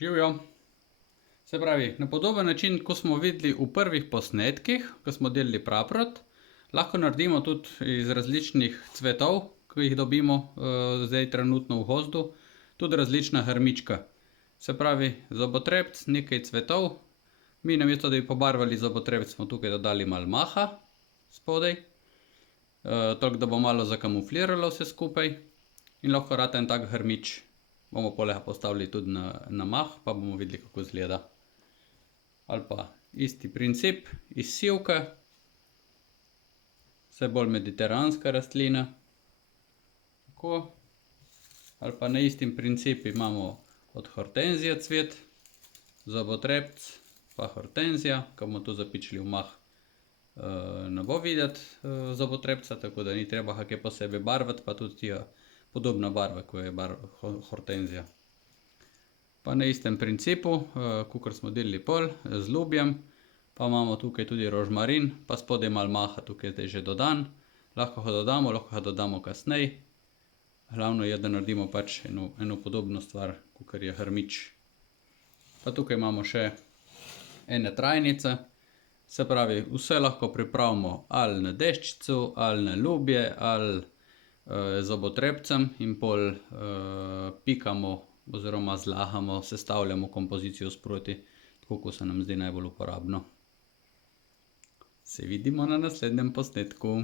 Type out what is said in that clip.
Živjo! Se pravi, na podoben način, ko smo videli v prvih posnetkih, ko smo delali praprot, lahko naredimo tudi iz različnih cvetov, ki jih dobimo zdaj trenutno v gozdu, tudi različna grmička. Se pravi, zobotrebc, nekaj cvetov. Mi namesto, da bi pobarvali zobotrebc, smo tukaj dodali malo maha spodaj. Toliko, da bo malo zakamufliralo vse skupaj. In lahko rata en tak grmič. Bomo poleg postavili tudi na mah, pa bomo videli, kako izgleda. Ali pa isti princip, iz sivke. Vse bolj mediteranska rastlina. Tako. Ali pa na istim principu imamo od hortenzije cvet, zobotrebc pa hortenzija. Ko bomo to zapičili v mah, ne bo videti zobotrebca, tako da ni treba kaj posebej barvati, pa tudi podobna barva, kot je hortenzija. Pa na istem principu, kakor smo delali pol, z lubjem. Pa imamo tukaj tudi rožmarin, pa spodaj malo maha tukaj zdaj že dodan. Lahko ga dodamo, lahko ga dodamo kasneje. Glavno je, da naredimo pač eno podobno stvar, kakor je grmič. Pa tukaj imamo še ene trajnice. Se pravi, vse lahko pripravimo ali na deščicu, ali na lubje, ali zobotrebcem in pol pikamo oziroma zlahamo, sestavljamo kompozicijo sproti, tako kot se nam zdi najbolj uporabno. Se vidimo na naslednjem posnetku.